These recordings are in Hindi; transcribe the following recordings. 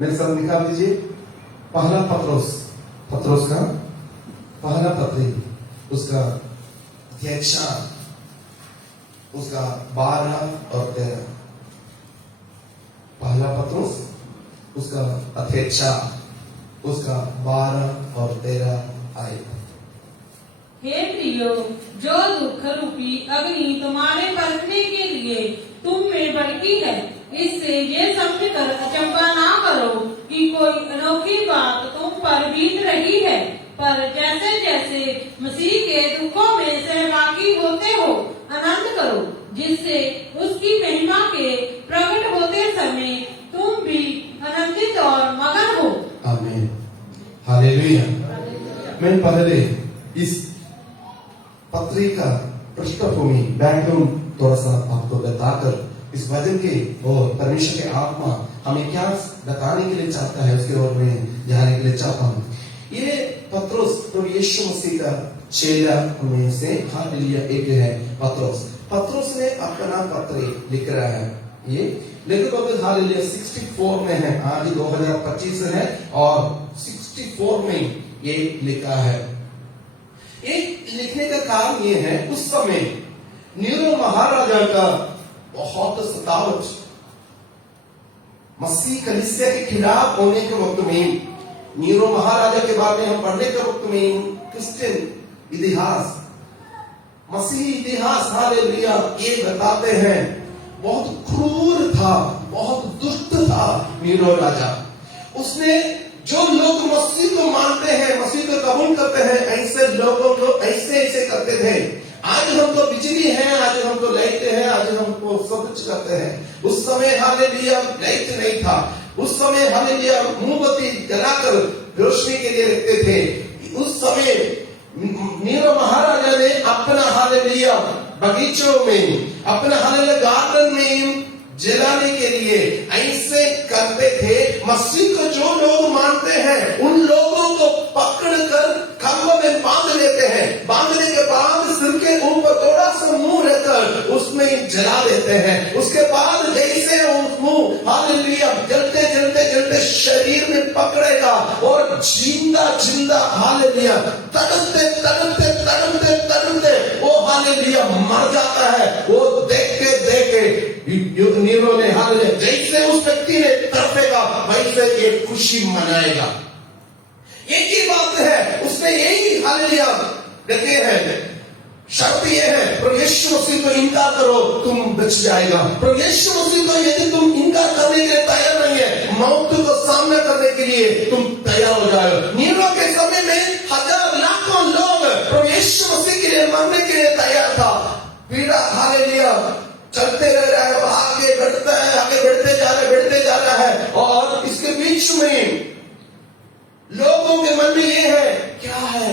मेरे साथ निकाल दीजिए पहला पत्रोस का पहला पत्री, उसका अध्याय 4, उसका 12 और 13। पहला पत्रोस उसका अध्याय 4, उसका 12 और 13 आए। हे प्रियो, जो दुख रूपी अग्नि तुम्हारे परखने के लिए तुम में भड़की है, इससे ये समझकर अचंभा ना करो कि कोई अनोखी बात तुम पर बीत रही है, पर जैसे जैसे मसीह के दुखों में सहभागी होते हो आनंद करो, जिससे उसकी महिमा के प्रकट होते समय तुम भी आनंदित और मगन हो। आमीन, हालेलुया। मैं पहले इस पत्री का पृष्ठभूमि बैकग्राउंड थोड़ा सा आपको बताकर इस वचन के और परमेश्वर के आत्मा हमें क्या बताने के लिए चाहता है उसके ओर में जाने के लिए चाहता हूँ। ये पत्रोस प्रभु यीशु मसीह का चेला में से हालेलुया एक है पत्रोस ने अपना पत्र लिख रहा है। ये लेकिन हालेलुया 64 में है, आज 2025 है और 64 में ये लिखा है। एक लिखने का कारण ये है, उस समय नीरो महाराजा का बहुत सतावट मसीह कलीसिया के खिलाफ होने के वक्त में, नीरो महाराजा के बारे में हम पढ़ने के वक्त में क्रिश्चियन इतिहास, मसीही इतिहास हालेलुया ये बताते हैं बहुत क्रूर था, बहुत दुष्ट था नीरो राजा। उसने जो लोग मसीह को मानते हैं, मसीह को कबूल करते हैं, ऐसे लोगों को ऐसे करते थे। आज हमको बिजली है, आज हमको लाइट है, आज हमको सब कुछ करते हैं। उस समय हालेलुया लाइट नहीं था, उस समय हालेलुया मोमबत्ती जलाकर रोशनी के लिए रखते थे। उस समय नीरो महाराजा ने अपना हालेलुया बगीचों में, अपना हालेलुया गार्डन में जलाने के लिए ऐसे करते थे। मसीह को जो लोग मानते हैं उन लोगों को पकड़कर खंभों में बांध लेते हैं, बांधने के बाद सिर के ऊपर थोड़ा सा मुंह रहकर उसमें जला देते हैं। उसके बाद जैसे मुंह हालेलुया जलते जलते जलते शरीर में पकड़ेगा और जिंदा हालेलुया तड़पते तड़पते तड़पते तड़पते वो हालेलुया मर जाता है। वो देख के नीरो ने हालेलुया जैसे उस व्यक्ति ने तड़पेगा वैसे ये खुशी मनाएगा। एक ही बात है, उसने यही हालेलुया देखे हैं। शर्त ये है, प्रभु यीशु मसीह को इनकार करो तुम बच जाएगा। प्रभु यीशु मसीह को यदि तुम इनकार करने के लिए तैयार नहीं है, मौत को सामना करने के लिए तुम तैयार हो जाओ। नीरो के समय में हजार लाखों लोग प्रभु यीशु मसीह के लिए मरने के लिए तैयार था। पीड़ा हालेलुया चलते रह रहा है, आगे बढ़ता है, आगे बढ़ते जा रहा है और इसके बीच में लोगों के मन में ये है, क्या है,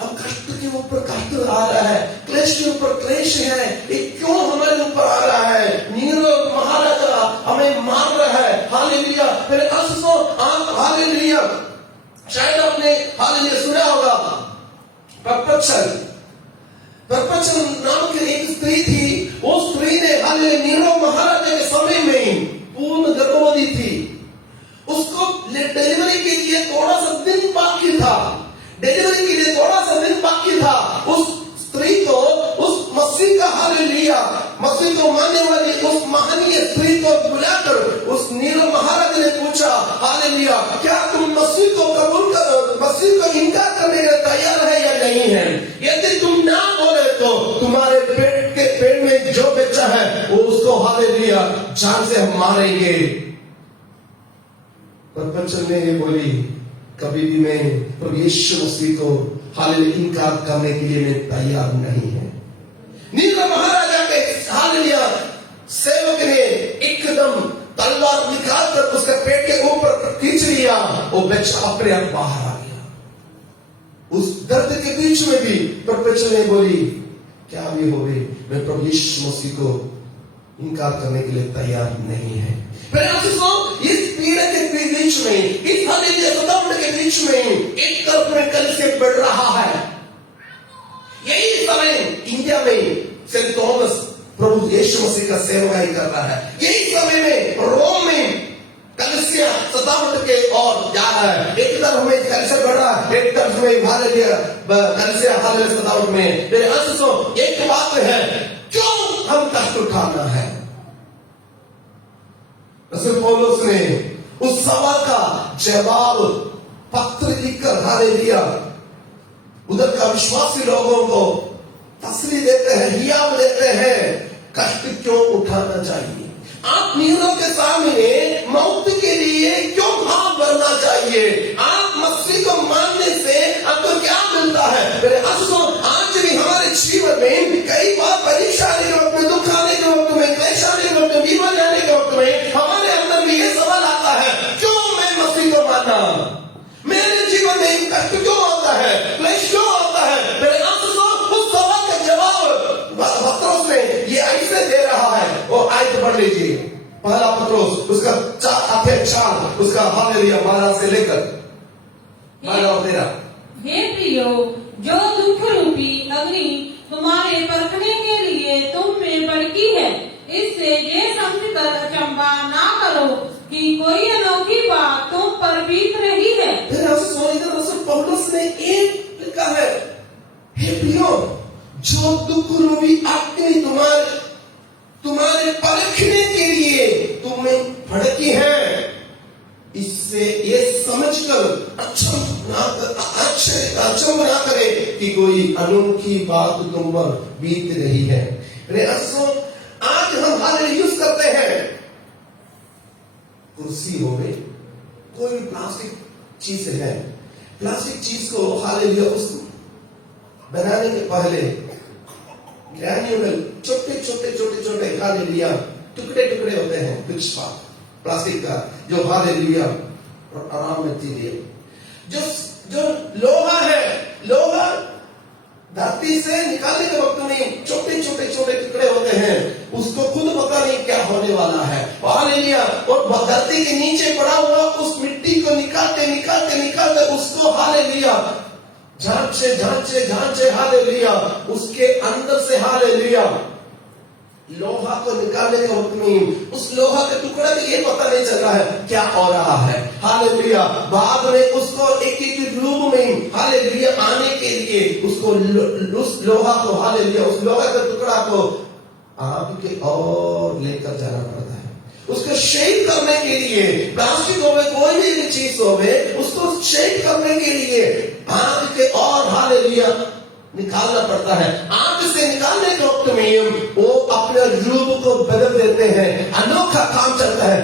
हम कष्ट के ऊपर कष्ट आ रहा है, क्लेश के ऊपर क्लेश है, ये क्यों हमारे ऊपर आ रहा है। नीरो महाराजा हमें मार रहा है हालेलुया। फिर अफसोस आप हालेलुया शायद आपने हालेलुया सुना होगा, परपचन नाम की एक स्त्री थी। वो स्त्री ने हालेलुया नीरो महाराजा के समय में पूर्ण गर्भवती थी। उसको डिलीवरी के लिए थोड़ा सा दिन बाकी था, डिलीवरी के लिए थोड़ा सा दिन बाकी था। उस स्त्री को, उस मसीह का हालेलुया मसीह को मानने वाली उस महनीय स्त्री को बुलाकर उस नीरो महाराज ने पूछा हालेलुया क्या तुम मसीह को कबूल करो, मसीह को इनकार करने के तैयार है या नहीं है। यदि तुम ना बोले तो तुम्हारे पेट में जो बच्चा है वो उसको हालेलुया जान से हम मारेंगे। परपंचन ने ये बोली, कभी भी मैं प्रभु यीशु मसीह को हालेलुया इनकार करने के लिए मैं तैयार नहीं है। नीरो महाराजा के हालेलुया सेवक ने एकदम तलवार निकालकर उसके पेट के ऊपर खींच लिया, वो बच्चा अपने आप बाहर आ गया। उस दर्द के बीच में भी परपंचन ने बोली, क्या भी होवे मैं प्रभु यीशु मसीह को इनकार करने के लिए तैयार नहीं है। इस पीड़ा के बीच में, इस हालेलुया सतावट के बीच में एक तरफ में कलीसिया बढ़ रहा है। यही समय इंडिया में सेंट थॉमस प्रभु यीशु मसीह का सेवकाई कर रहा है। यही समय में रोम में कलीसिया जा रहा है। एक तरफ हमें कल्चर बढ़ रहा है, एक तरफ हमें हालेलुया कल्चर हालेलुया सदावत में। मेरे आशीषों, एक बात है, क्यों हम कष्ट उठाना है? रसूल पौलुस ने उस सवाल का जवाब पत्र लिखकर हालेलुया उधर का विश्वासी लोगों को तसल्ली देते हैं, हियाव देते हैं। कष्ट क्यों उठाना चाहिए? आप नीरों के सामने मौत के लिए क्यों भाव भरना चाहिए? आप मसीह को मानने से आपको क्या मिलता है? मेरे आशीषों, आज भी हमारे जीवन में कई बार परीक्षा आने के वक्त में, दुख आने के वक्त में, क्लेश आने के वक्त में, बीमारी आने के वक्त में हमारे अंदर भी ये सवाल आता है, क्यों मैं मसीह को माना? मेरे जीवन में कष्ट क्यों आता है? क्लेश क्यों आता है? मेरे आशीषों, उस सवाल का जवाब पत्रोस ने ये ऐसे दे रहा है। वो आयत पढ़ लीजिए, पहला पत्रोस उसका 4 उसका हालेलुया 12 से लेकर 12 और 13। हे प्रियो, जो दुख रूपी अग्नि तुम्हारे परखने के लिए तुम में भड़की है, इससे ये समझकर अचंभा ना करो कि कोई अनोखी बात तुम पर बीत रही है। रसूल पौलुस ने एक लिखा है, हे प्रियो, जो दुख रूपी अग्नि तुम्हारे परखने के लिए तुम्हें भड़की है, इससे ये समझकर अचंभा ना करे कि कोई अनोखी बात तुम पर बीत रही है। आज हम हालेलुया यूज करते हैं, कुर्सी हो गई, कोई भी प्लास्टिक चीज है, प्लास्टिक चीज को हालेलुया उस बनाने के पहले ग्रैन्युलर छोटे हालेलुया टुकड़े होते हैं कुछ प्लास्टिक का, जो हालेलुया आराम में चीजें जो लोहा है, लोहा धरती से निकालने के वक्त में छोटे टुकड़े होते हैं, उसको खुद पता नहीं क्या होने वाला है। हालेलुया, और धरती के नीचे पड़ा हुआ उस मिट्टी को निकालते उसको हालेलुया झांचे हालेलुया उसके अंदर से हालेलुया लोहा को निकालने के वक्त में उस लोहा के टुकड़े में ये पता नहीं चल रहा है क्या हो रहा है। हालेलुया, बाद में उसको एक रूप में हालेलुया आने के लिए उसको उस लोहा को हालेलुया उस लोहा के टुकड़ा को आग के और लेकर जाना पड़ता है। उसको शेड करने के लिए, प्लास्टिक हो गए कोई भी चीज हो गए, उसको शेड करने के लिए आग के और हालेलुया निकालना पड़ता है। आग से निकालने के वक्त में वो अपने रूप को बदल देते हैं, अनोखा काम चलता है।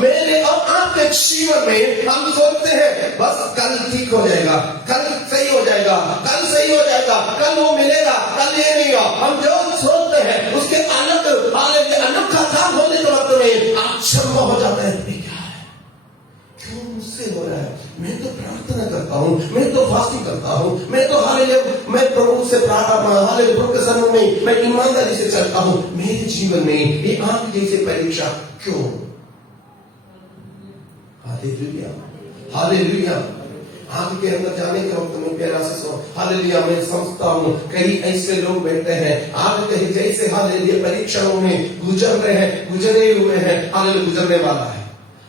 मेरे और आपके जीवन में हम सोचते हैं बस कल ठीक हो जाएगा, कल सही हो जाएगा, कल सही हो जाएगा, कल वो मिलेगा, कल ये नहीं हो। हम जो सोचते हैं उसके अलग हालेलुया अनोखा काम होने के वक्त में आश्चर्य हो जाता है, क्या है, क्यों मुझसे हो रहा है? मैं तो प्रार्थना करता हूँ, मैं तो फास्टिंग करता हूँ, मैं तो हालेलुया मैं प्रभु से प्रार्थना हालेलुया प्रभु के सामने में मैं ईमानदारी से चलता हूँ, मेरे जीवन में ये आंख जैसे परीक्षा क्यों? Hallelujah hallelujah. आग के अंदर जाने के वक्त में प्यारा से हालेलुया मैं समझता हूँ कई ऐसे लोग बैठे हैं आग के जैसे हालेलुया परीक्षाओं में गुजरे हुए हैं, हालेलुया गुजरने वाला है।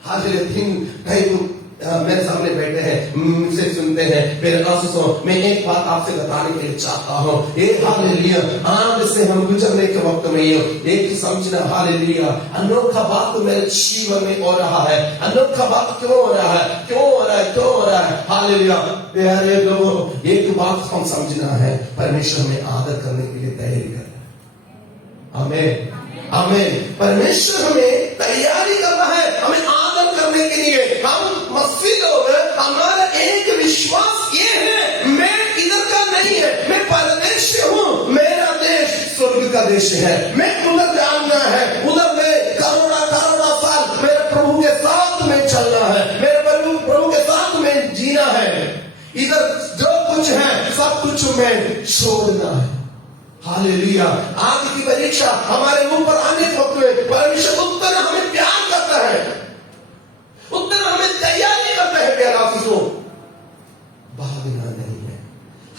हालेलुया मेरे सामने बैठे हैं, मुझसे सुनते हैं। मेरे आशीषों, मैं एक बात आपसे बताने के लिए चाहता हूँ, ये हालेलुया आग से हम गुजरने के वक्त में एक समझना हालेलुया अनोखा बात तो मेरे जीवन में हो रहा है। अनोखा बात क्यों हो रहा है, क्यों हो रहा है? हालेलुया प्यारे लोगों, एक बात हम समझना है, परमेश्वर में आदर करने के लिए तैयारी कर रहा है। आमीन आमीन। परमेश्वर हमें तैयारी कर रहा है, हमें आदर करने के लिए। हम मसीह लोग, हमारा एक विश्वास ये है, मैं इधर का नहीं है, मैं परदेशी हूँ, मेरा देश स्वर्ग का देश है, मैं उधर जाना है, उधर में करोड़ा साल मेरे प्रभु के साथ में चलना है, मेरे प्रभु के साथ में जीना है। इधर जो कुछ है सब कुछ में छोड़ना है। हालेलुया। आग की परीक्षा हमारे ऊपर आने के वक्त में परमेश्वर उत्तर हमें प्यार करता है, उत्तर हमें तैयारी करता है। प्यारा आशीषों, भागना नहीं है।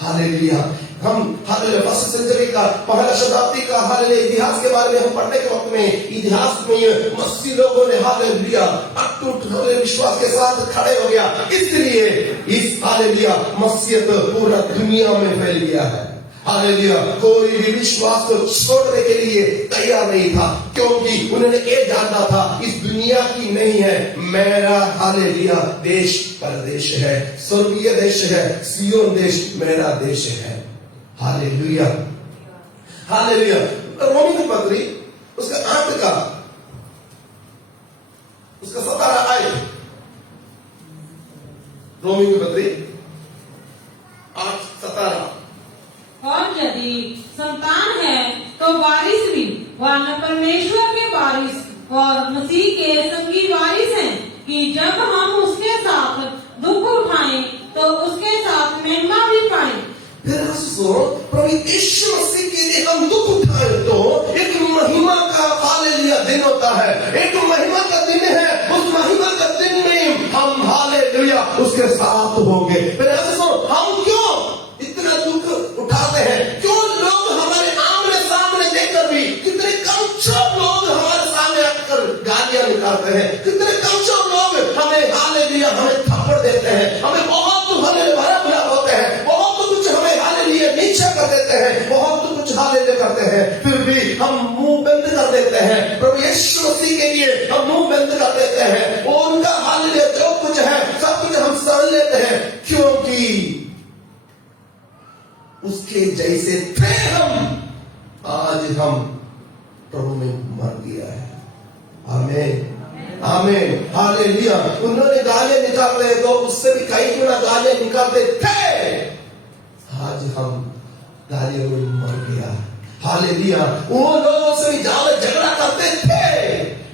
हालेलुया। हम हालेलुया फर्स्ट सेंचुरी का, पहला शताब्दी का हालेलुया इतिहास के बारे में हम पढ़ने के वक्त में इतिहास में मसीही लोगों ने हालेलुया अटूट अपने विश्वास के साथ खड़े हो गया। इसलिए इस हालेलुया मसीहत पूरा दुनिया में फैल गया है। हालेलुया, कोई भी विश्वास को छोड़ने के लिए तैयार नहीं था, क्योंकि उन्होंने ये जानना था इस दुनिया की नहीं है, मेरा हालेलुया देश परदेश है, स्वर्गीय देश है, सियोन देश मेरा देश है। Hallelujah hallelujah. रोमी की पत्री उसका 8 का उसका 17 आए, रोमी की पत्री 8:17। और यदि संतान है तो वारिस भी, वरना परमेश्वर के वारिस और मसीह के संगी वारिस हैं, कि जब हम उसके साथ दुख उठाएं तो उसके साथ महिमा भी पाएं। फिर प्रभु यीशु मसीह के लिए हम दुख उठाए तो एक महिमा का हालेलुया दिन होता है, एक महिमा का दिन है। उस महिमा का दिन में हम हालेलुया उसके साथ होंगे। फिर हम क्यों इतना दुख उठाते हैं? क्यों लोग हमारे आमने सामने देखकर भी, कितने कमजोर लोग हमारे सामने आकर गालियां निकालते हैं, कितने कमजोर लोग हमें हालेलुया हमें थप्पड़ देते हैं, हमें बहुत भरा होते हैं, बहुत कुछ हमें हालेलुया नीचा कर देते हैं, बहुत कुछ हालेलुया करते हैं, फिर भी हम मुंह बंद कर देते हैं। प्रभु यीशु मसीह के लिए हम मुंह बंद कर देते हैं, और उनका हालेलुया जो कुछ है सब कुछ हम सहन लेते हैं, क्योंकि उसके जैसे थे हम, आज हम प्रभु में मर गया है। आमीन आमीन हालेलुया। उन्होंने गालियां निकाल रहे तो उससे भी कई गुना गालियां निकालते थे, आज हम गालियों में मर गया। हालेलुया। वो लोगों से भी ज्यादा झगड़ा करते थे,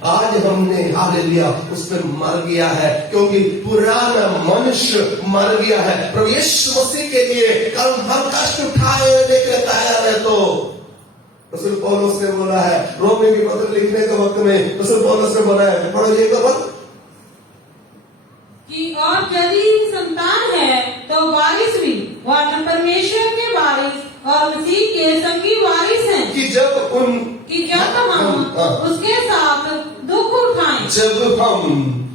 आज हमने हालेलुया उसमें मर गया है, क्योंकि पुराना मनुष्य मर गया है। प्रभु यीशु मसीह के लिए कल हम कष्ट उठाए लेकर तैयार है। तो रसूल पौलुस ने बोला है, रोमी की पत्र लिखने के वक्त में रसूल पौलुस ने बोला है, पढ़ो ये खबर कि और यदि संतान है तो वारिस भी, वरना परमेश्वर के वारिस और मसीह के संगी वारिस हैं, कि जब हम उसके साथ दुख उठाएं, जब हम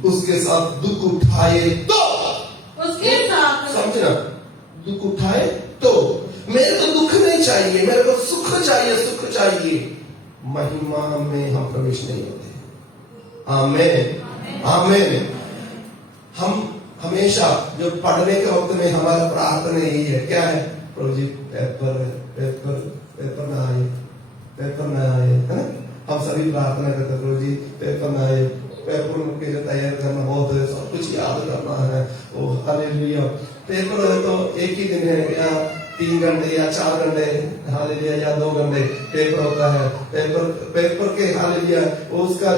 उसके साथ दुख उठाए तो उसके साथ, समझना, दुख उठाए तो मेरे को दुख नहीं चाहिए, मेरे को सुख चाहिए, सुख चाहिए। महिमा में हम प्रवेश नहीं होते। आमीन आमीन। हम हमेशा जो पढ़ने के वक्त में हमारा प्रार्थना यही है, क्या है? प्रभु जी पेपर ना आए, पेपर ना आए, है ना? हम सभी प्रार्थना करते, प्रभु जी पेपर ना आए, पेपर के लिए तैयार करना बहुत है, सब कुछ याद करना है। ओ हालेलुया। पेपर है तो एक ही दिन है, या 3 घंटे या 4 घंटे हालेलुया, या 2 घंटे पेपर होता है। पेपर के हालेलुया उसका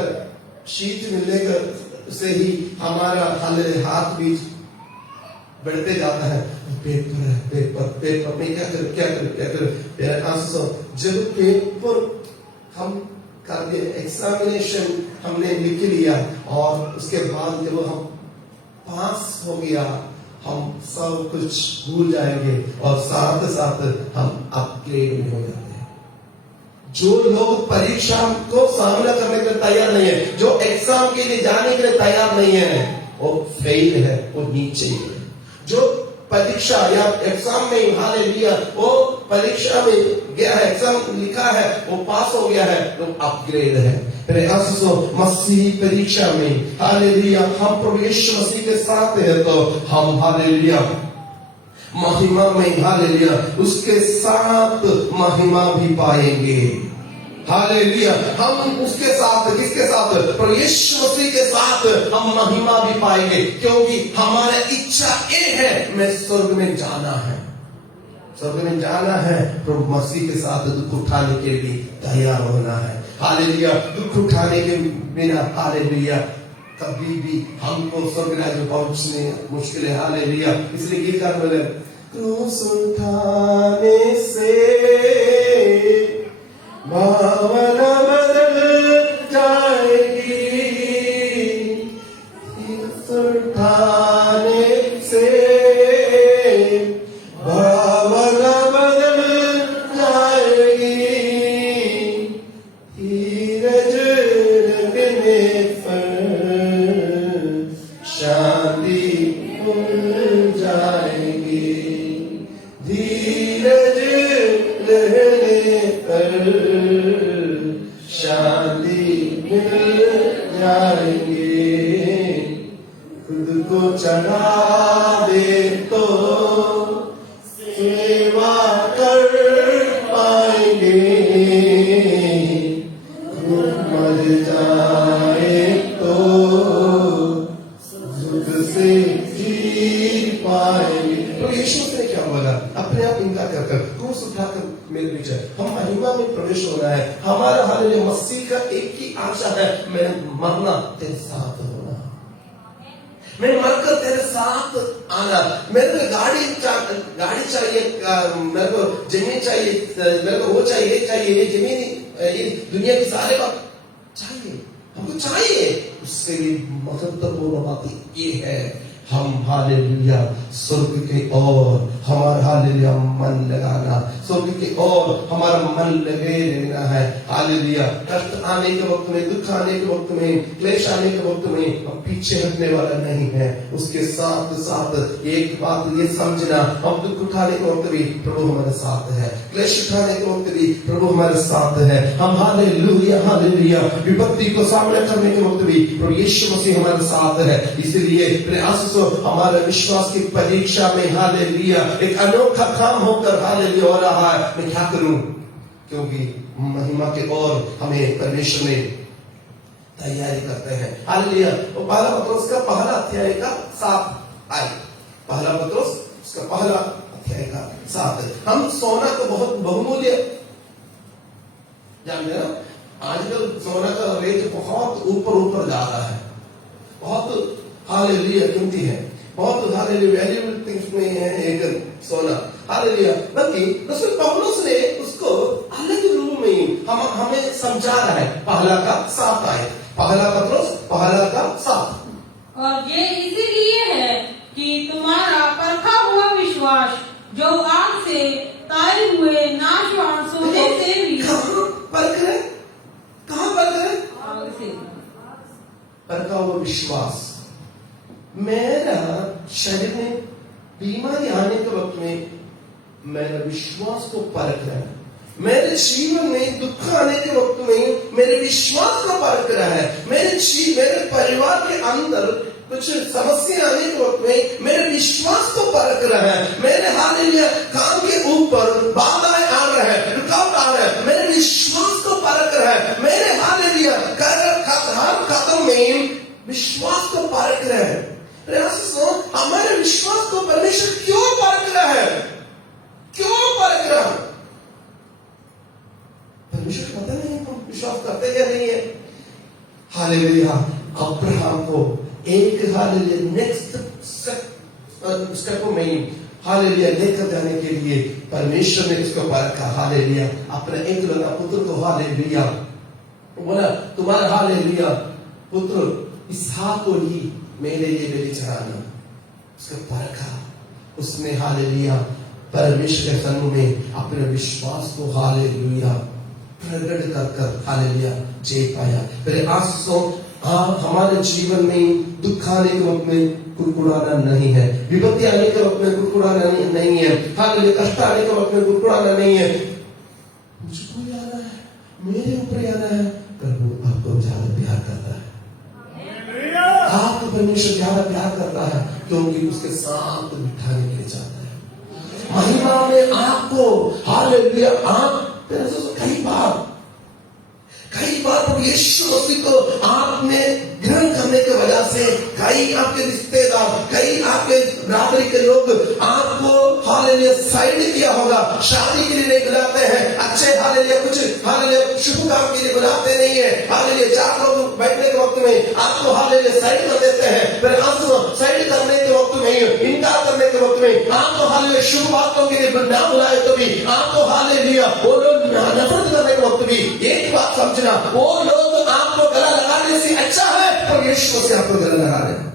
शीट मिलने का से ही हमारा हालेलुया हाथ बीच बढ़ते जाता है। पेपर है, पेपर में क्या करें। जब पेपर हम कर दिए, एग्जामिनेशन हमने लिख लिया, और उसके बाद जब हम पास हो गया, हम सब कुछ भूल जाएंगे और साथ साथ हम अपग्रेड में हो जाते हैं। जो लोग परीक्षा को सामना करने के लिए तैयार नहीं है, जो एग्जाम के लिए जाने के लिए तैयार नहीं है, वो फेल है, वो नीचे है। जो परीक्षा या एग्जाम में हालेलुया वो परीक्षा में गया है, एग्जाम लिखा है, वो पास हो गया है, तो अपग्रेड है। मसीही परीक्षा में हालेलुया हम प्रभु यीशु मसीह के साथ है, तो हम हालेलुया महिमा में हालेलुया उसके साथ महिमा भी पाएंगे। हालेलुया। हम उसके साथ, किसके साथ? प्रभु यीशु मसीह के साथ हम महिमा भी पाएंगे, क्योंकि हमारा इच्छा ये है, मैं स्वर्ग में जाना है, स्वर्ग में जाना है। प्रभु मसीह के साथ दुख उठाने के लिए तैयार होना है। हालेलुया। दुख उठाने के बिना हालेलुया कभी भी हमको स्वर्ग राज्य में पहुंचने मुश्किल है। हालेलुया। इसलिए गीतकार बोले, क्रूस उठाने से भावना बदल जाएगी, उठाने से भावना बदल जाएगी, धीरज रखने पर खुद को चढ़ा दे तो सेवा कर पाएंगे, मर जाए तो सुख से जी पाएंगे। तो यीशु ने क्या बोला? अपने आप इनकार कर क्रूस उठाकर मेरे पीछे, हम महिमा में प्रवेश हो रहा है। हमारा हालेलुया मसीह का एक ही आशा है, मैं मरना तेरे साथ होना, मैं मरकर तेरे साथ आना। मेरे को गाड़ी चाहिए, मेरे को जमीन चाहिए, मेरे को वो चाहिए, ये चाहिए, ये जमीन, ये दुनिया की सारे बात चाहिए, हमको चाहिए। उससे भी महत्वपूर्ण बात ये है, हम हालेलुया स्वर्ग के ओर हमारा हालेलुया मन लगाना, स्वर्ग के ओर हमारा मन लगे रहना है। हालेलुया कष्ट आने के वक्त में, दुख आने के वक्त में, क्लेश आने के वक्त में हम पीछे हटने वाला नहीं है। उसके साथ साथ एक बात ये समझना, हम दुख उठाने के वक्त भी प्रभु हमारे साथ है, क्लेश उठाने के वक्त भी प्रभु हमारे साथ है। हम हालेलुया हालेलुया विपत्ति को सामना करने के वक्त भी प्रभु यीशु मसीह हमारे साथ है। इसलिए प्रयास हमारे विश्वास की परीक्षा में हालेलुया एक अनोखा काम होकर हालेलुया हो रहा है। मैं क्या करूं? क्योंकि महिमा के ओर हमें परमेश्वर में तैयारी करते हैं। हालेलुया। तो पहला पत्रोस का पहला अध्याय का 7 आयत, पहला पत्रोस उसका पहला अध्याय का 7। हम सोना को बहुत बहुमूल्य जानते हैं ना, आजकल सोना का रेट बहुत ऊपर जा रहा है, बहुत हालेलुया कीमती है, बहुत हालेलुया वैल्यूएबल थिंग्स में है एक सोना। हालेलुया। बल्कि रसूल पौलुस ने उसको अलग रूप में हमें समझा रहा है। पहला का 7 आयत, पहला पत्रोस पहला का 7। और ये इसीलिए है कि तुम्हारा परखा हुआ विश्वास जो आग से ताए हुए नाशवान सोने से भी परख है, कहाँ परख है? आग से परखा हुआ विश्वास। मेरा शरीर में बीमारी आने के वक्त में मेरे विश्वास को परख रहा है, मेरे जीवन में दुख आने के वक्त में मेरे विश्वास को परख रहा है, मेरे परिवार के अंदर कुछ समस्या आने के वक्त में मेरे विश्वास को परख रहा है, मेरे हालेलुया काम के ऊपर बाधाएं आ रहे हैं, रुकावट आ रहे हैं, मेरे विश्वास को परख रहा है, मेरे हालेलुया हर कदम में विश्वास को परख रहा है। हमारे विश्वास को परमेश्वर क्यों परख रहा है? क्यों परख रहा है? परमेश्वर पता नहीं हम विश्वास करते या नहीं है। हालेलुया। अब्राहम को एक हालेलुया नेक्स्ट स्टेप में हालेलुया लेकर जाने के लिए परमेश्वर ने उसको परखा। हालेलुया। अपने एकलौता पुत्र को हालेलुया बोला, तुम्हारा हालेलुया पुत्र इसहाक को ही मेरे लिए बलि चढ़ाना। उसका परखा, उसने हालेलुया परमेश्वर के सम्मुख में अपने विश्वास को हालेलुया प्रकट कर हालेलुया जी पाया। मेरे आंसू हमारे जीवन में दुख आने के वक्त में कुड़कुड़ाना नहीं है, विपत्ति आने के वक्त में कुड़कुड़ाना नहीं है, हालेलुया कष्ट आने के वक्त में कुड़कुड़ाना नहीं है। मुझको आना है, मेरे ऊपर आना है। प्रभु आपको ज्यादा प्यार करता है, आपको परमेश्वर ज्यादा प्यार करता है क्योंकि उसके साथ बिठाने के लिए चाहता है। महिमा में आपको हालेलुया आप कई बार प्रभु यीशु मसीह को आपने ग्रहण करने की वजह से कई आपके रिश्तेदार, कई आपके बराबरी के लोग आपको हालेलुया साइड किया होगा, शादी के लिए नहीं बुलाते हैं, अच्छे हालेलुया कुछ हालेलुया शुभ काम के लिए बुलाते नहीं है। हालेलुया 4 लोग बैठने के वक्त में आपको हालेलुया साइड कर देते हैं। फिर आपको साइड करने के वक्त में, इनकार करने के वक्त में आपको हालेलुया शुभ बातों के लिए ना बुलाए तो भी आपको हालेलुया वो लोग नफरत करने के वक्त भी एक बात समझना, वो लोग आपको गला लगाने से अच्छा है प्रभु यीशु से आपको गला लगा रहे हैं।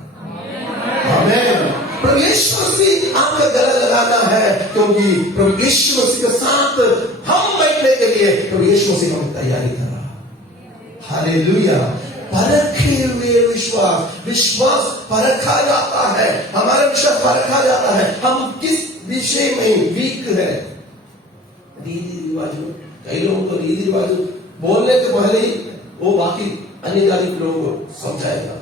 आमीन। प्रभु यीशु से आपका गला लगाना है क्योंकि प्रभु यीशु के साथ हम बैठने के लिए प्रभु यीशु से हम तैयारी कर रहा है। हालेलुया। परखे हुए विश्वास परखा जाता है, हमारा विश्वास परखा जाता है हम किस विषय में वीक है। रीति रिवाज, कई लोगों को रीति रिवाज बोलने के पहले ही वो बाकी अन्य जाति के लोगों को समझाएगा,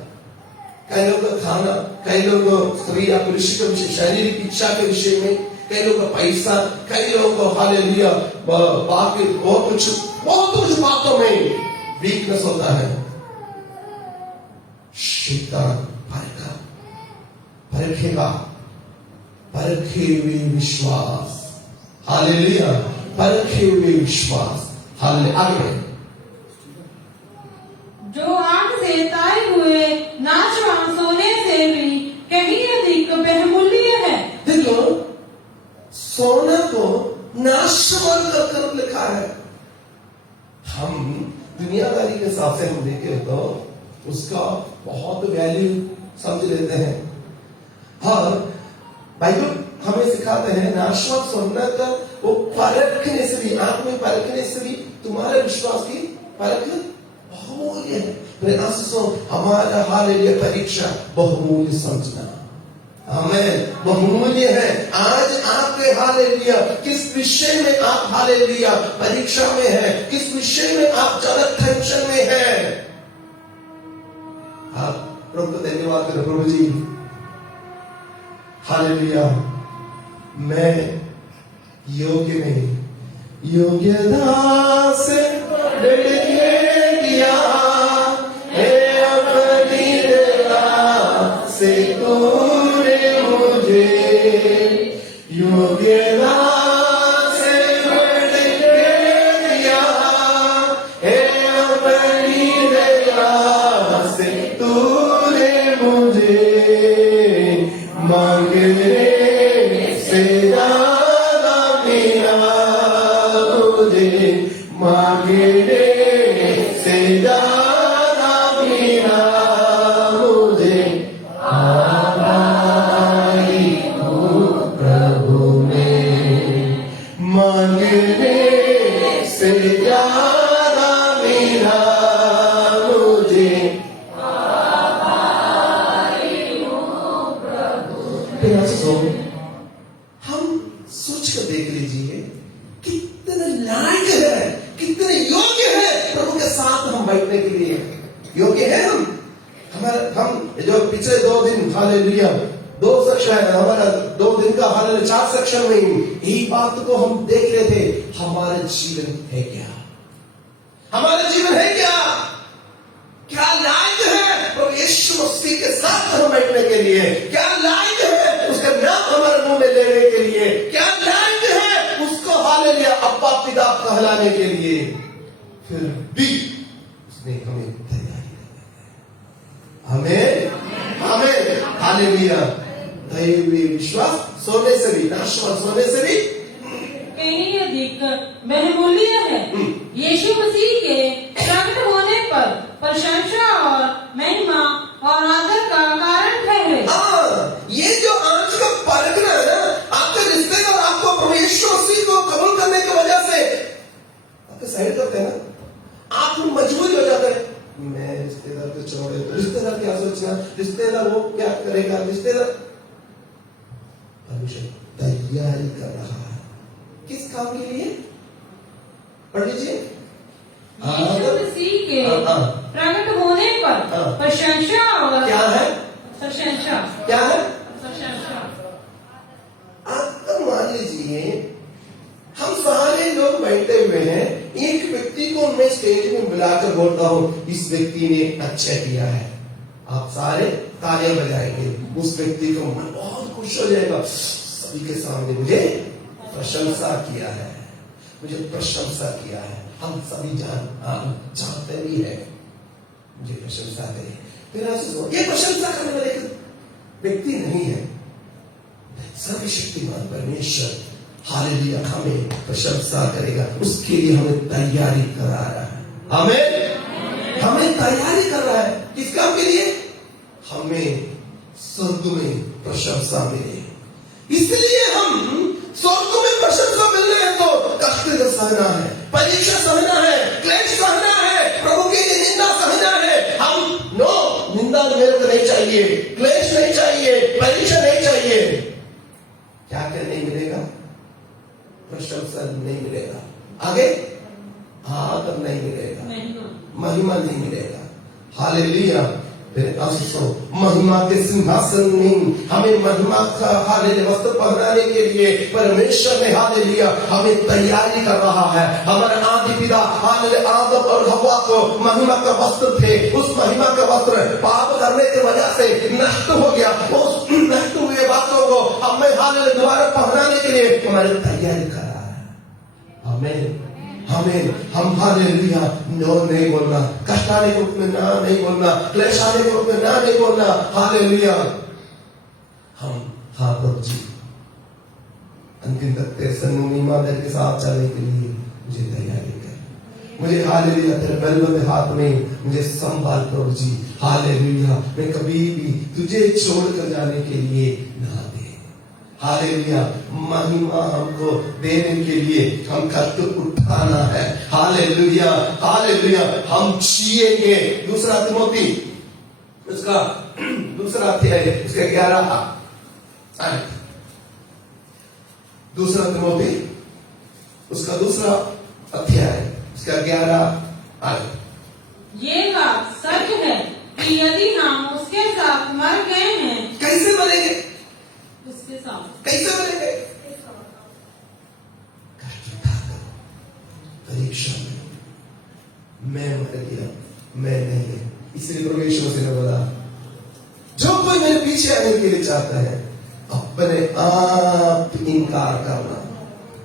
कई लोग का खाना, कई लोग स्त्री या पुरुष के विषय, शारीरिक इच्छा के विषय में, कई लोग का पैसा, कई लोग को हालेलुया बाकी बहुत कुछ बातों में वीकनेस होता है। शैतान परखेगा, परखे हुए विश्वास, हालेलुया, परखे हुए विश्वास, हालेलुया। आगे जो आग से ताए हुए नाशवान सोने से भी कहीं अधिक बहुमूल्य है। देखो, सोना को नाशवान कर लिखा है। हम दुनियादारी के हिसाब से हम देखें तो उसका बहुत वैल्यू समझ लेते हैं, और बाइबल हमें सिखाते हैं नाशवान सोना का वो परखने से भी, आंख में परखने से भी तुम्हारे विश्वास की परख बहुमूल्य है। हमारा हालेलुया परीक्षा बहुमूल्य समझना, हमें बहुमूल्य है। आज आपके हालेलुया किस विषय में आप हालेलुया परीक्षा में है, किस विषय में आप ज्यादा टेंशन में है, आप प्रभु को धन्यवाद करें। प्रभु जी हालेलुया, मैं योग्य नहीं, योग्यता से बढ़ के दिया है अपनी दया से तूने मुझे, योग्यता से बढ़ के दिया है अपनी दया से तूने मुझे, मांगने से ज्यादा मिला मुझे, मांगने से ज्यादा मिला मुझे, आभारी हूँ प्रभु में, मांगने से ज्यादा मिला मुझे, हम सोच कर देख लीजिए कितने लायक है, कितने योग्य है प्रभु के साथ हम बैठने के लिए। योग्य है हम जो पिछले 2 दिन हालेलुया 2 सेक्शन है हमारा, 2 दिन का हालेलुया 4 सेक्शन में यही बात को हम देख रहे थे। हमारा जीवन है क्या, हमारा जीवन है क्या, क्या लायक है प्रभु यीशु मसीह के साथ हम बैठने के लिए, क्या लायक है उसका नाम हमारे मुंह में लेने के लिए, क्या लायक है उसको हालेलुया अब्बा पिता कहलाने के लिए। फिर भी उसने हमें तैयारी करनी है, हमें हालेलुया दैवीय विश्वास सोने से भी, नाशवान सोने से भी कहीं अधिक बहुमूल्य है। यीशु मसीह के प्रकट होने पर प्रशंसा और महिमा और आदर का कारण ठहरे। ये जो आज का परखना है ना, आपके रिश्तेदार आपको प्रभु यीशु मसीह को कबूल करने की वजह से आपको साइड करते हैं ना, आप मजबूर हो जाते हैं, मैं रिश्तेदार को छोड़े तो रिश्तेदार क्या सोचना, रिश्तेदार वो क्या करेगा, रिश्तेदार परमेश्वर तैयारी कर रहा है किस काम के लिए, पढ़ लीजिए। यीशु मसीह के प्रकट होने पर प्रशंसा और क्या है, प्रशंसा क्या है, प्रशंसा। आप मान लीजिए हम सारे लोग बैठे हुए हैं, एक व्यक्ति को मैं स्टेज में बुलाकर बोलता हूँ इस व्यक्ति ने अच्छा किया है, आप सारे तालियां बजाएंगे, उस व्यक्ति को मन बहुत खुश हो जाएगा, सभी के सामने मुझे प्रशंसा किया है, मुझे प्रशंसा किया है। हम सभी जानते भी है मुझे प्रशंसा करे। फिर ये प्रशंसा करने वाले व्यक्ति नहीं है, सर्वशक्तिमान परमेश्वर हालेलुया हमें प्रशंसा करेगा, उसके लिए हमें तैयारी करा रहा है, हमें तैयारी कर रहा है किस काम के लिए, हमें स्वर्ग में प्रशंसा मिले। इसलिए हम स्वर्ग में प्रशंसा मिलने है तो कष्ट सहना है, परीक्षा सहना है, क्लेश सहना है, प्रभु के लिए निंदा सहना है। हम निंदा मेरे को नहीं चाहिए, क्लेश नहीं चाहिए, परीक्षा नहीं चाहिए। क्या क्या नहीं मिलेगा, प्रशंसा नहीं मिलेगा, आगे आदर नहीं मिलेगा, महिमा नहीं मिलेगा। हालेलुया, महिमा के सिंहासन में हमें महिमा का हालेलुया वस्त्र पहनाने के लिए परमेश्वर ने हालेलुया हमें तैयारी कर रहा है। हमारे आदि पिता हालेलुया आदम और हव्वा को महिमा का वस्त्र थे, उस महिमा का वस्त्र पाप करने की वजह से नष्ट हो गया। उस नष्ट हुए वस्त्रों को हमें हालेलुया दोबारा पहनाने के लिए हमारी तैयारी कर रहा है। आमीन। हम हालेलुया नो नहीं बोलना, कष्ट आने के रूप में ना नहीं बोलना, क्लेश आने के रूप में ना नहीं बोलना। हालेलुया हम हाँ प्रभु जी अंतिम तक तेरे सन्मुख ईमानदारी के साथ चलने के लिए मुझे तैयारी कर। मुझे हालेलुया तेरे बलवंत हाथ में मुझे संभाल प्रभु जी। हालेलुया मैं कभी भी तुझे छोड़कर जाने के लिए ना दे। हालेलुया महिमा हमको देने के लिए हम कष्ट उठाना है। हालेलुया हालेलुया हम जिएंगे। दूसरा तिमोथी उसका दूसरा अध्याय उसका 11 दूसरा तिमोथी उसका दूसरा अध्याय उसका 11 ये बात सच है कि यदि हम उसके साथ मर गए हैं। कैसे मरेंगे? उसके साथ कैसे मरेंगे? कष्ट उठाकर परीक्षा में मैं मर गया, मैं नहीं। इसलिए परमेश्वर से ने बोला जो कोई मेरे पीछे आने के लिए चाहता है अपने आप इनकार करना,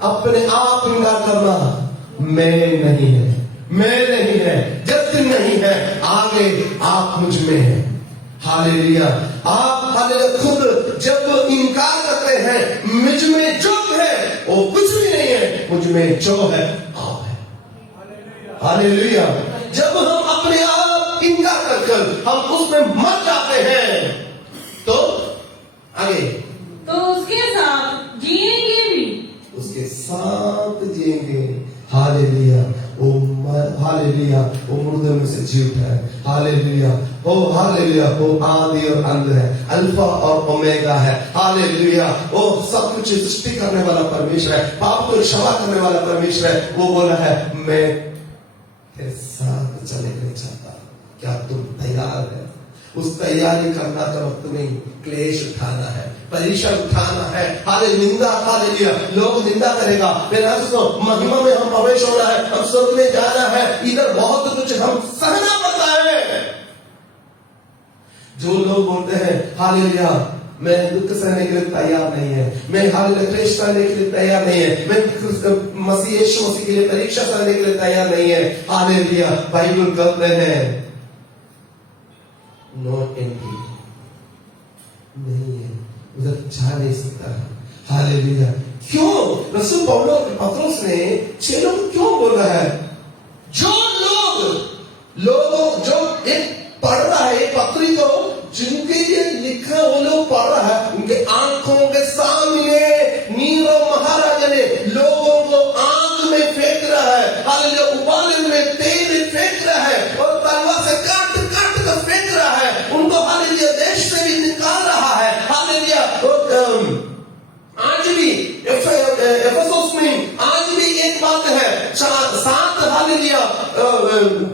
अपने आप इनकार करना। मैं नहीं है, मैं नहीं है, जब तुम नहीं है आगे आप मुझ में है। हालेलुया आप हालेलुया खुद जब इनकार करते हैं मुझ में जो है वो कुछ भी नहीं है, मुझ में जो है आप है। हालेलुया जब हम अपने आप इनकार कर हम उसमें मर जाते हैं तो आगे तो उसके साथ जिएंगे भी, उसके साथ जिएंगे। हालेलुया हालेलुया वो मुर्दे में से जी उठा है। हालेलुया ओ हालेलुया वो आदि और अंत है, अल्फा और ओमेगा है। हालेलुया वो सब कुछ सृष्टि करने वाला परमेश्वर है, पाप को क्षमा करने वाला परमेश्वर है। वो बोला है मैं तेरे साथ चले नहीं चाहता। क्या तुम तैयार है? उस तैयारी करना का वक्त में क्लेश उठाना है, परीक्षा उठाना है। हाले निंदा हालेलुया लोग निंदा करेगा, फिर महिमा में हम प्रवेश हो रहा है, हम स्वर्ग में जाना है, इधर बहुत कुछ हम सहना पड़ता है। जो लोग बोलते हैं हालेलुया मैं दुख सहने के लिए तैयार नहीं है, मैं हालेलुया क्लेश सहने के लिए तैयार नहीं है, मैं मसीह यीशु मसीह के लिए परीक्षा सहने के लिए तैयार नहीं है। हालेलुया बाइबल कहते हैं नो एंट्री नहीं है, उधर जा नहीं सकता है। हालेलुया क्यों रसूल पौलुस ने 6 लोग क्यों बोल रहा है? जो लोग जो एक पढ़ रहा है एक पत्री को जिनके लिए लिखा वो लोग पढ़ रहा है, उनके आंखों के सामने नीरो महाराजा ने लोगों को आग में फेंक रहा है। हालेलुया उबाले में तेल फेंक रहा है और तलवार से काट कर फेंक रहा है। उनको हालेलुया देश से भी निकाल रहा है। हालेलुया आज भी एफेसुस में आज भी एक बात है, 7 हालेलुया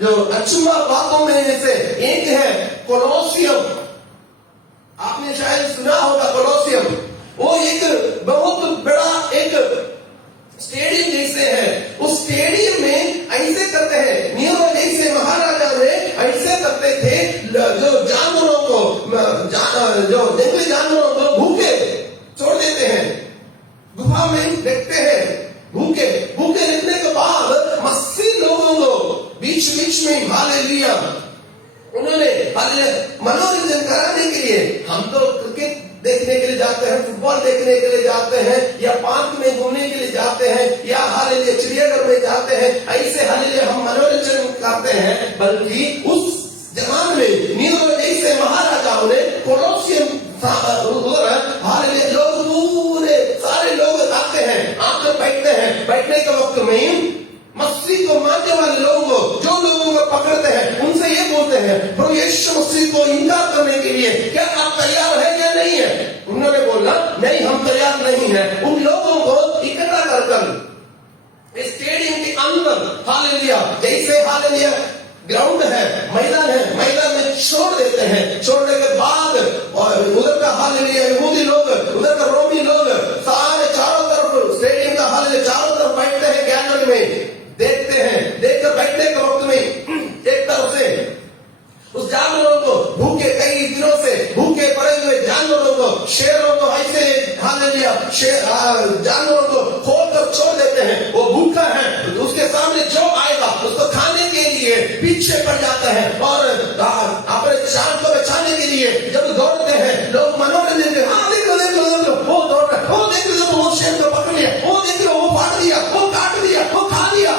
जो अचूमा बातों में से एक है कोलोसियम। आपने शायद सुना होगा कोलोसियम। वो एक बहुत बड़ा एक स्टेडियम जैसे है। उस स्टेडियम में ऐसे करते हैं, नीरो जैसे महाराजा ने ऐसे करते थे, जो जानवरों को जो जंगली जानवरों को भूखे छोड़ देते हैं, गुफा में देखते हैं भूखे रखने के बाद मस्सी लोगों को बीच में हालेलुया उन्होंने मनोरंजन कराने के लिए, हम तो क्रिकेट देखने के लिए जाते हैं, फुटबॉल देखने के लिए जाते हैं, या पार्क में घूमने के लिए जाते हैं, या हालेलुया चिड़ियाघर में जाते हैं, ऐसे हालेलुया हम मनोरंजन करते हैं। बल्कि उस जमाने में नीरो जैसे महाराजाओं ने कोलोसियम हालेलुया लोग पूरे सारे लोग आते हैं, आकर बैठते हैं। बैठने के वक्त में मसीह को मानने वाले लोगों को, जो लोगों को पकड़ते हैं, उनसे ये बोलते हैं प्रभु यीशु मसीह को इनकार करने के लिए क्या आप तैयार है या नहीं है? उन्होंने बोला नहीं हम तैयार नहीं है। उन लोगों को इकट्ठा कर स्टेडियम के अंदर हालेलुया जैसे हालेलुया ग्राउंड है, मैदान है, मैदान में छोड़ देते हैं। छोड़ने के बाद और उधर का हालेलुया यहूदी लोग, उधर का रोमी लोग सारे चारों तरफ स्टेडियम का हालेलुया चारों तरफ बैठते हैं, गैलरी में देखते हैं। देखकर बैठने के वक्त में एक तरफ से उस जानवरों को भूखे कई दिनों से भूखे पड़े हुए जानवरों को, शेरों को ऐसे हालेलुया जानवरों को खोल कर छोड़ देते हैं। वो भूखा है, उसके सामने जो आएगा उसको खाने के लिए पीछे पड़ जाता है और अपने जान को बचाने के लिए जब दौड़ते हैं लोग मनोरंजन के, हाँ देखो देखो देखो वो दौड़ रहा है, वो देखो वो शेर को पकड़ लिया, वो देखो वो फाड़ दिया, वो काट दिया, वो खा लिया।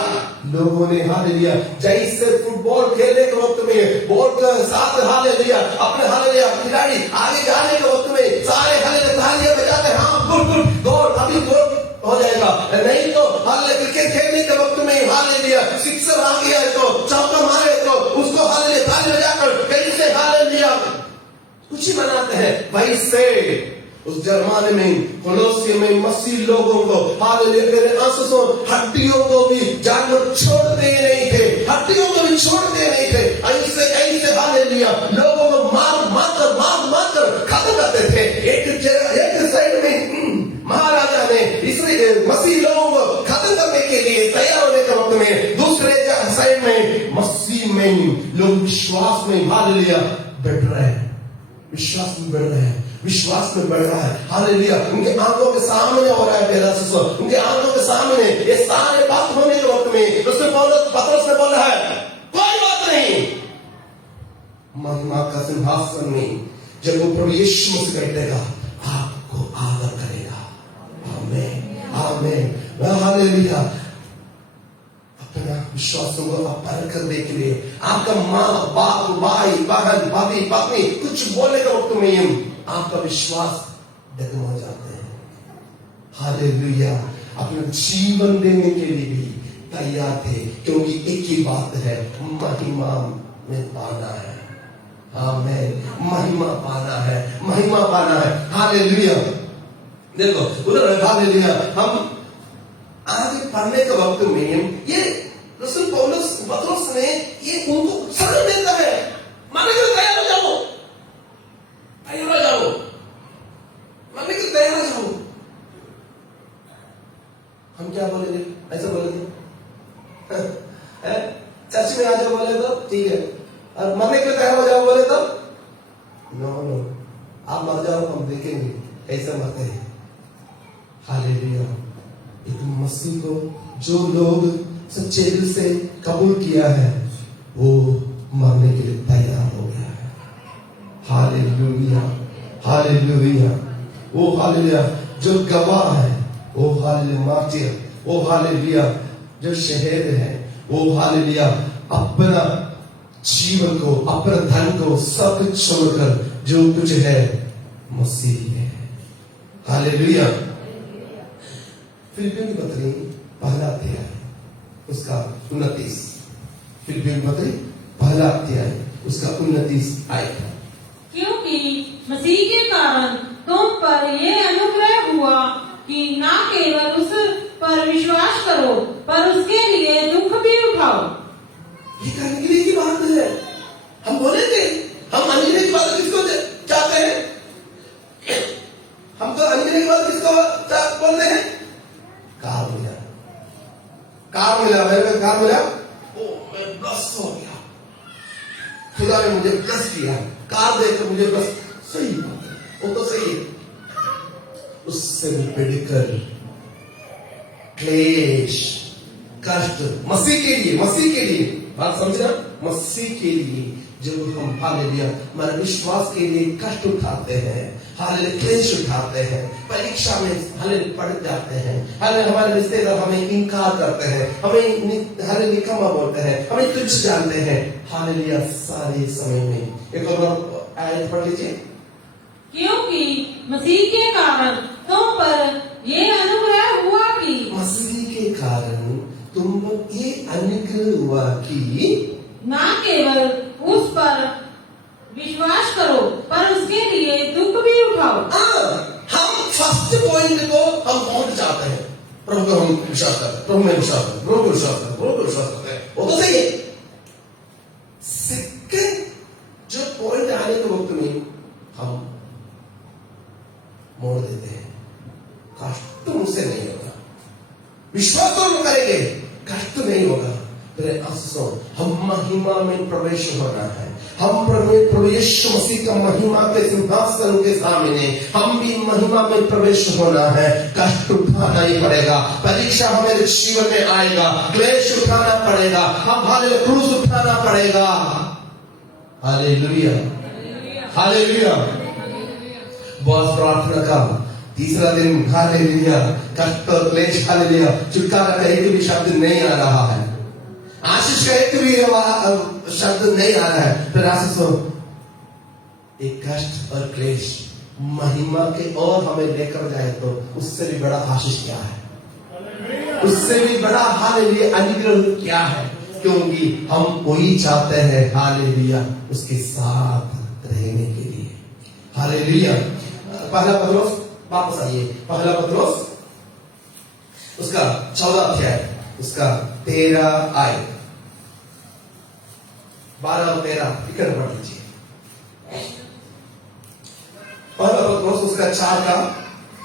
लोगों ने हालेलुया जैसे फुटबॉल खेलने के वक्त में बॉल के साथ हालेलुया अपने हालेलुया खिलाड़ी आगे जाने के वक्त में सारे हालेलुया तालियां बजाते हैं, हाँ गुड गुड गोल अभी गोल हो जाएगा। नहीं तो हालेलुया क्रिकेट खेलने के वक्त में हालेलुया सिक्सर आ गया है तो चौका मारे तो उसको हालेलुया ताली बजाकर कैसे हालेलुया खुशी मनाते हैं। वैसे उस जमाने में कोलोसिया में मसीह लोगों को हालेलुया आंसू हड्डियों को भी जानवर छोड़ते ही नहीं थे, हड्डियों को भी छोड़ते नहीं थे। ऐसे ऐसे हालेलुया लोगों को मार कर खत्म करते थे। एक साइड में महाराजा ने इसलिए मसीह लोगों को खत्म करने के लिए तैयार होने के वक्त में दूसरे साइड में मसीह में लोग विश्वास में हालेलुया बढ़ रहे हैं, विश्वास में बढ़ रहे हैं, विश्वास में बढ़ रहा है। हालेलुया उनके आंखों के सामने हो रहा है मेरा ससुर, उनके आंखों के सामने ये सारे बात होने के वक्त में उसने पतरस ने बोला है कोई बात नहीं, महिमा का सिंहासन में जब वो प्रभु यीशु मसीह बैठेगा आपको आदर करेगा। आमीन आमीन हालेलुया। अपना विश्वासों को आप परख करने के लिए आपका माँ बाप भाई बहन भाभी पत्नी कुछ बोलने के वक्त में आपका विश्वास डगमगा जाते हैं। हालेलुया अपना जीवन देने के लिए भी तैयार थे क्योंकि एक ही बात है, महिमा में पाना है। आमीन, महिमा पाना है, महिमा पाना है। हालेलुया। देखो उधर हालेलुया हम आगे पढ़ने के वक्त में ये रसूल पौलुस पतरस ने ये उनको सलाह देता है, मानने के लिए तैयार हो जाओ, तैयार हो जाओ, मानने के लिए तैयार हो जाओ। हम क्या बोलेंगे? ऐसा बोलेंगे चर्च में आ जाओ बोले तो ठीक है, और मरने के लिए तैयार हो जाओ बोले तो नो नो, आप मर जाओ हम देखेंगे कैसे मरते हैं। हालेलुया। एक मसीह को जो लोग सच्चे दिल से कबूल किया है वो मरने के लिए तैयार हो गया है। Hallelujah hallelujah. वो हालेलुया जो गवाह है, वो हालेलुया मार्टिर, वो हालेलुया जो शहीद है, वो हालेलुया अपना जीवन को अपना धन को सब कुछ छोड़कर जो कुछ है मसीह है। हालेलुया। फिलिपियों की पत्री पहला अध्याय उसका 29, फिलिपियों की पत्री पहला अध्याय उसका 29 आयत। क्योंकि मसीह के कारण तुम पर ये अनुग्रह हुआ कि ना केवल उस पर विश्वास करो पर उसके लिए दुख भी उठाओ। ये करने के लिए की बात है। हम बोलेंगे हम अंजलि की बात किसको चाहते हैं? हम तो अंजलि की बात किसको बोलते हैं? कार मिला, कार मिला, मेरे को कार मिला, ओ मैं ब्लस हो गया, खुदा ने मुझे ब्लस किया, कार देकर मुझे ब्लस। सही बात है, वो तो सही है। उससे बढ़कर क्लेश कष्ट मसीह के लिए बात समझना, मसीह के लिए जब हम हालेलुया हमारे विश्वास के लिए कष्ट उठाते हैं, हालेलुया क्लेश उठाते हैं, परीक्षा में हालेलुया पड़ जाते हैं, हालेलुया हमारे रिश्तेदार हमें इनकार करते हैं, हमें हालेलुया निकम्मा बोलते हैं, हमें तुच्छ जानते हैं, हालेलुया सारे समय में एक और आयत पढ़ लीजिए। क्योंकि मसीह के कारण तुम पर ये अनुग्रह हुआ कि मसीह के कारण तुम पर ये अनुग्रह हुआ कि ना केवल उस पर विश्वास करो पर उसके लिए दुख भी उठाओ। हम फर्स्ट पॉइंट को हम पहुंच जाते हैं, प्रभु को हम विश्वास करते हैं, प्रभु में विश्वास करते हैं, प्रभु को विश्वास करते हैं, प्रभु को विश्वास करते हैं, वो तो सही है। मोड़ देते हैं। कष्ट मुझसे नहीं होगा, विश्वास तो हम करेंगे, कष्ट नहीं होगा। मेरे आंसू हम महिमा में प्रवेश होना है। हम प्रभु यीशु मसीह का महिमा के सिंहासन के सामने हम भी महिमा में प्रवेश होना है। कष्ट उठाना ही पड़ेगा, परीक्षा हमारे जीवन में आएगा, क्लेश उठाना पड़ेगा, हम हाले क्रूस उठाना पड़ेगा। Hallelujah, hallelujah. बहुत प्रार्थना का तीसरा दिन, हालेलुया। कष्ट और क्लेश, हालेलुया। छुटकारा का एक भी शब्द नहीं आ रहा है, आशीष का एक भी शब्द नहीं आ रहा है। फिर आशीष हो एक कष्ट और क्लेश महिमा के और हमें लेकर जाए तो उससे भी बड़ा आशीष क्या है, उससे भी बड़ा हालेलुया अनुग्रह क्या है। क्योंकि हम वही चाहते हैं, हालेलुया, उसके साथ रहने के लिए। हालेलुया। पहला पत्रोस, वापस आइए, पहला पत्रोस उसका 14 अध्याय, उसका 13 आयत, 12 और 13 टिकट पढ़ लीजिए। पहला पत्रोस उसका 4 का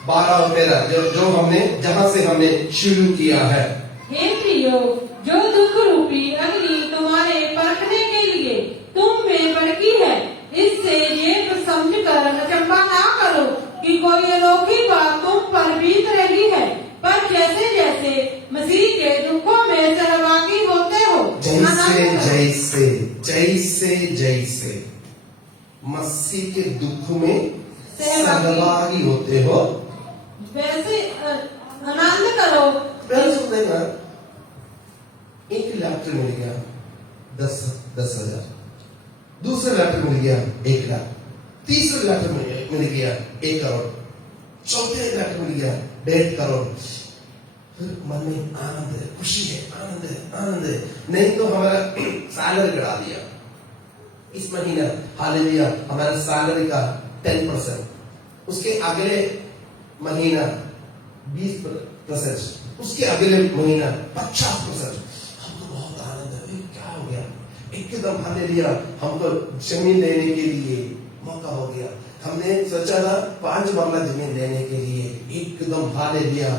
12 और 13 जो हमने जहां से हमने शुरू किया है। हे प्रियो, जो दुख रूपी अग्नि तुम्हारे परखने के लिए तुम में भड़की है, इससे ये समझकर अचंभा ना करो कि कोई अलौकिक बात तुम पर बीत रही है, पर जैसे जैसे मसीह के दुखों में सहभागी होते हो, जैसे मसीह के दुख में सहभागी होते हो, वैसे आनंद करो। एक लैपटॉप मिल गया 10,000, दूसरे लैपटॉप मिल गया 1 लाख, तीसरे लैपटॉप मिल गया 1 करोड़, चौथे लैपटॉप मिल गया 1.5 करोड़। फिर मन में आनंद है, खुशी है, आनंद है, आनंद है। नहीं तो हमारा सैलरी बढ़ा दिया इस महीना, हालेलुया, हमारा सैलरी का 10%, उसके अगले महीना 20%, उसके अगले महीना 50%। हमको बहुत आनंद है, क्या हो गया, एकदम हालेलुया, हमको जमीन लेने के लिए मौका हो गया। हमने सोचा था 5 बंगला जमीन लेने के लिए, एकदम हालेलुया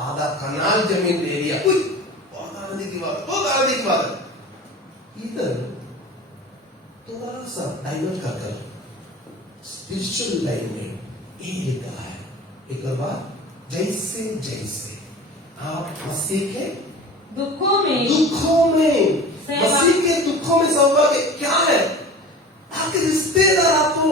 आधा कनाल जमीन ले लिया। बहुत आनंद की बात, बहुत आनंद की बात। इधर थोड़ा सा डाइवर्ट कर स्पिरिचुअल लाइन में ये लिखा है, एक बार जैसे जैसे आप मसीह के दुखों में मसीह के दुखों में सहभागी क्या है। आपके रिश्तेदार आपको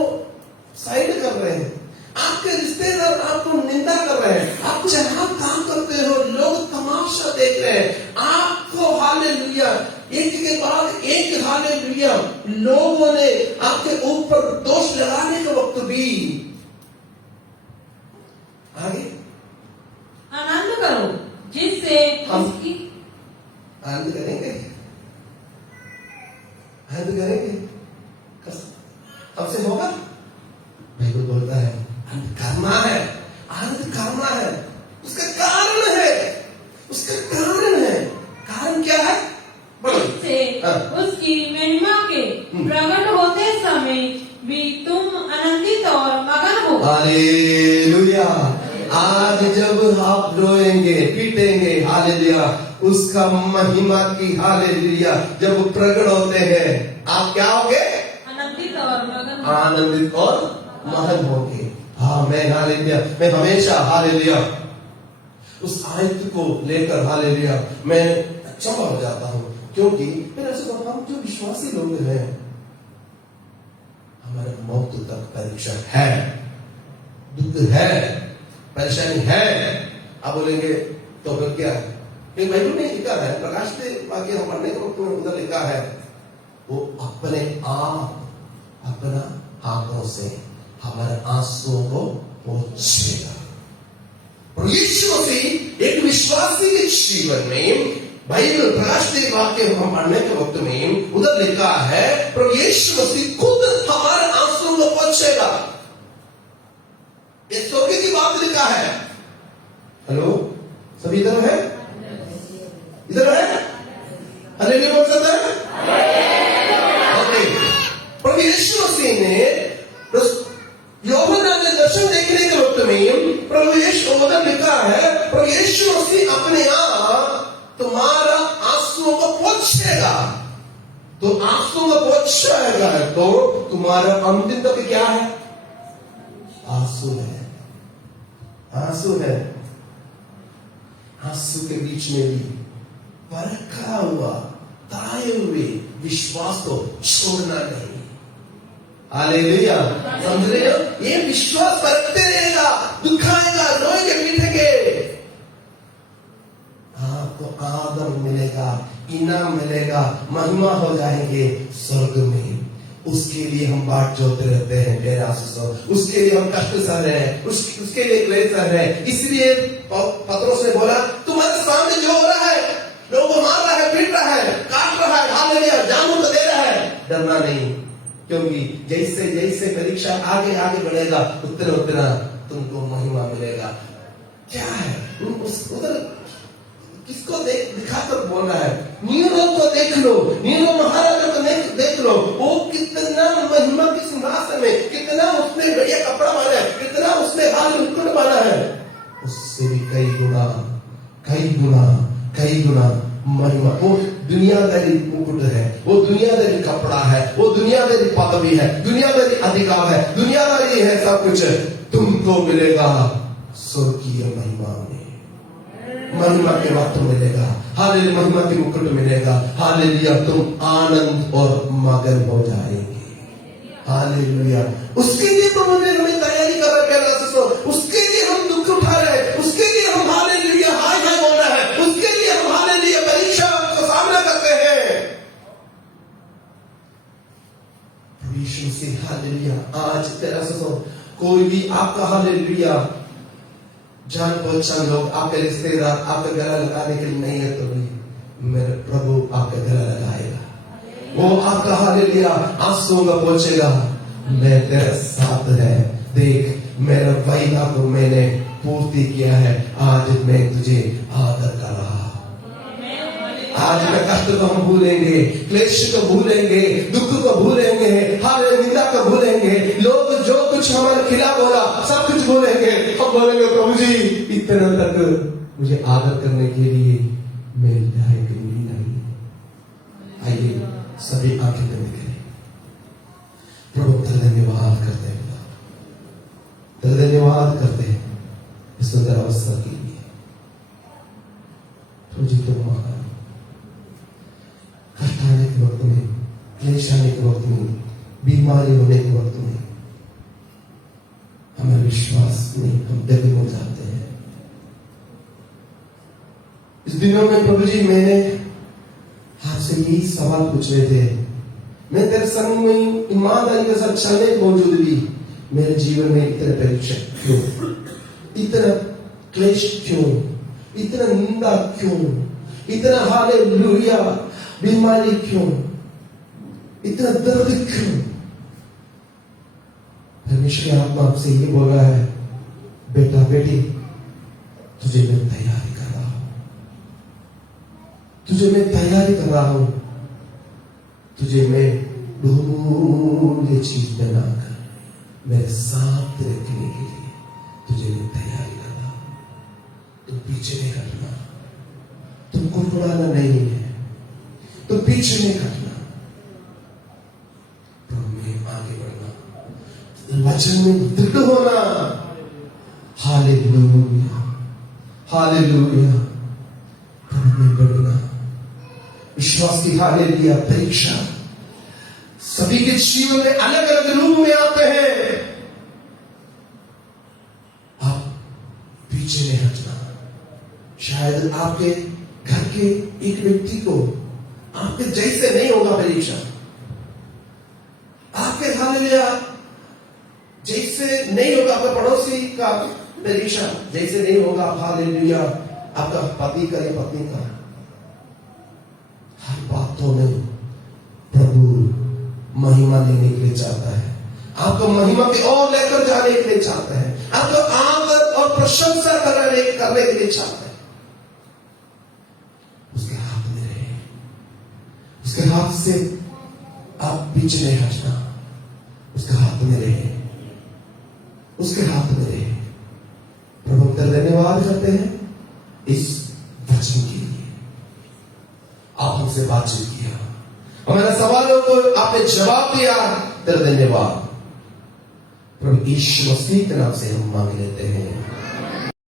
साइड कर रहे हैं, आपके रिश्तेदार आपको निंदा कर रहे हैं, आप जहां काम करते हो लोग तमाशा देख रहे हैं, आपको हालेलुया एक के बाद एक हालेलुया लोगों ने आपके ऊपर दोष लगाने के वक्त भी आगे आनंद करो, जिससे हम आनंद करेंगे, आनंद करेंगे, हमसे होगा। बाइबल बोलता है आनंद करना है, आनंद करना है। उसका कारण है, उसका कारण है। कारण क्या है? से उसकी महिमा के प्रकट होते समय भी तुम आनंदित और मगन हो। हालेलुया। आज जब आप रोएंगे पीटेंगे, हालेलुया, उसका महिमा की हालेलुया जब प्रकट होते हैं, आप क्या होगे? आनंदित और मगन, आनंदित और मगन होंगे। हाँ, मैं हालेलुया, मैं हमेशा हालेलुया उस आयत को लेकर हालेलुया मैं चंबा हो जाता हूँ। क्योंकि मेरा हम जो विश्वासी लोग हैं, हमारे मौत तक परीक्षा है, दुख है, परेशानी है। आप बोलेंगे तो फिर क्या है? बाइबल में लिखा है, प्रकाश से वाक्य हम पढ़ने के वक्त में उधर लिखा है, वो अपने आप अपना हाथों से हमारे आंसुओं को पोंछेगा। और यीशु मसीह एक विश्वासी के जीवन में बाइबल प्रकाश के वाक्य हम पढ़ने के वक्त में उधर लिखा है, प्रभु यीशु मसीह खुद हमारे आंसुओं को पोंछेगा। ये स्वर्ग की बात लिखा है। हेलो, सभी इधर है? इधर है? हालेलुया बोल सकते हैं? ओके। प्रभु यीशु मसीह ने यूहन्ना के दर्शन देखने के वक्त में प्रभु यीशु उधर लिखा है, प्रभु यीशु मसीह अपने आप तुम्हारा आंसुओं को पोंछेगा। तो आंसुओं को पोंछेगा तो तुम्हारा अंतिम तक क्या है? आंसू है, आंसू है। आंसू के बीच में भी परखा हुआ ताए हुए विश्वास को छोड़ना नहीं। हालेलुया, समझ रहे हो? ये विश्वास परखते रहेगा, दुखाएगा, रोएंगे, पीटेंगे, आपको आदर मिलेगा, इनाम मिलेगा, महिमा हो जाएंगे स्वर्ग में। उसके लिए हम बाट जोते रहते हैं प्यारे आशीषों, उसके लिए हम कष्ट सह रहे हैं, उसके लिए क्लेश सह रहे हैं। इसलिए पतरस ने बोला, तुम्हारे सामने जो हो रहा है, लोगों को मार रहा है, पीट रहा है, काट रहा है, हालेलुया, जान तो दे रहा है, डरना नहीं। क्योंकि जैसे जैसे परीक्षा आगे आगे बढ़ेगा उतना उतना तुमको महिमा मिलेगा। क्या है उधर? किसको दिखाकर बोल रहा है? नीरो को देख लो, नीरो महाराजा को देख लो, वो कितना महिमा के सिंहासन में, कितना उसने बढ़िया कपड़ा बांधा है, कितना उसने हाल मुकुट बांधा है, उससे भी कई गुना महिमा। वो दुनियादारी मुकुट है, वो दुनियादारी कपड़ा है, वो दुनियादारी पदवी है, दुनियादारी अधिकार है, दुनियादारी है, सब कुछ तुमको मिलेगा स्वर्गीय महिमा में। महिमा के वक्त मिलेगा, हालेलुया, महिमा के मुकुट मिलेगा, हालेलुया, तुम आनंद और मगन हो जाएंगे। हालेलुया, उसके लिए तो हमें तैयारी कर रहे हैं, उसके लिए हम दुख उठा रहे हैं, उसके लिए हम हालेलुया हाय हाय बोल रहे हैं, उसके लिए हम हालेलुया परीक्षा का सामना करते हैं। यीशु से हालेलुया, आज तेरा कोई भी आपका हालेलुया जान पहचान लोग, आपके रिश्तेदार आपका गला लगाने के लिए नहीं है, तो भी मेरे प्रभु आपका गला लगाएगा। वो आपका हालेलुया आंसुओं का पहुंचेगा, मैं तेरे साथ है, देख मेरा वायदा को मैंने पूर्ति किया है, आज मैं तुझे आदर कर रहा। आज मैं कष्ट को हम भूलेंगे, क्लेश को भूलेंगे, दुख को भूलेंगे, हालेलुया निंदा को भूलेंगे, लोग जो कुछ हमारे खिलाफ बोला सब कुछ भूलेंगे। हम बोलेंगे प्रभु जी इतना तक मुझे आदर करने के लिए मिल जाएगी नहीं। आइए सभी आंखें बंद करें, प्रभु धन्यवाद करते हैं, धन्यवाद करते हैं इस सुंदर अवसर के लिए। प्रभु जी तुम महान, कष्ट आने के वक्त में, क्लेश आने के वक्त में, बीमारी होने के वक्त में हमें विश्वास नहीं, हम डगमग जाते हैं। इस दिनों में प्रभु जी मैंने आपसे यही सवाल पूछे थे, मैं तेरे संग में ईमानदारी के साथ चलने के बावजूद भी मेरे जीवन में इतने परीक्षा क्यों, इतना क्लेश क्यों, इतना निंदा क्यों, इतना हालेलुया बीमारी क्यों, इतना दर्द क्यों? परमेश्वर की आत्मा आपसे ये बोल रहा है, बेटा बेटी तुझे मैं तैयारी कर रहा हूं, तुझे मैं तैयारी कर रहा हूं, तुझे मैं ढूंढ चीज बनाकर मेरे साथ रखने के लिए तुझे मैं तैयारी कर रहा हूं। तुम पीछे नहीं हटना, तुमको उड़ाना नहीं है, तुम पीछे नहीं हटना, प्रभु में आगे बढ़ना, वचन में दृढ़ होना। हालेलुया हालेलुया, प्रभु में बढ़ना। विश्वास की हालेलुया परीक्षा सभी के जीवन में अलग अलग रूप में आते हैं। आप पीछे नहीं हटना। शायद आपके घर के एक व्यक्ति को आपके जैसे नहीं होगा परीक्षा, आपके हालेलुया जैसे नहीं होगा, आपका पड़ोसी का परीक्षा जैसे नहीं होगा, हालेलुया आपका पति का या पत्नी का। हर बातों में प्रभु महिमा लेने के लिए चाहता है, आपको महिमा की ओर लेकर जाने के लिए चाहता है, आपको आदर और प्रशंसा करने के लिए चाहता है। उसके हाथ में रहे, उसके हाथ से आप पीछे नहीं हटना, उसके हाथ में रहे, उसके हाथ में रहे। धन्यवाद करते हैं इस वचन के लिए। आप हमसे बातचीत किया, हमारे सवालों को आपने जवाब दिया, तेरा धन्यवाद। प्रभु यीशु मसीह के नाम से हम मांग लेते हैं।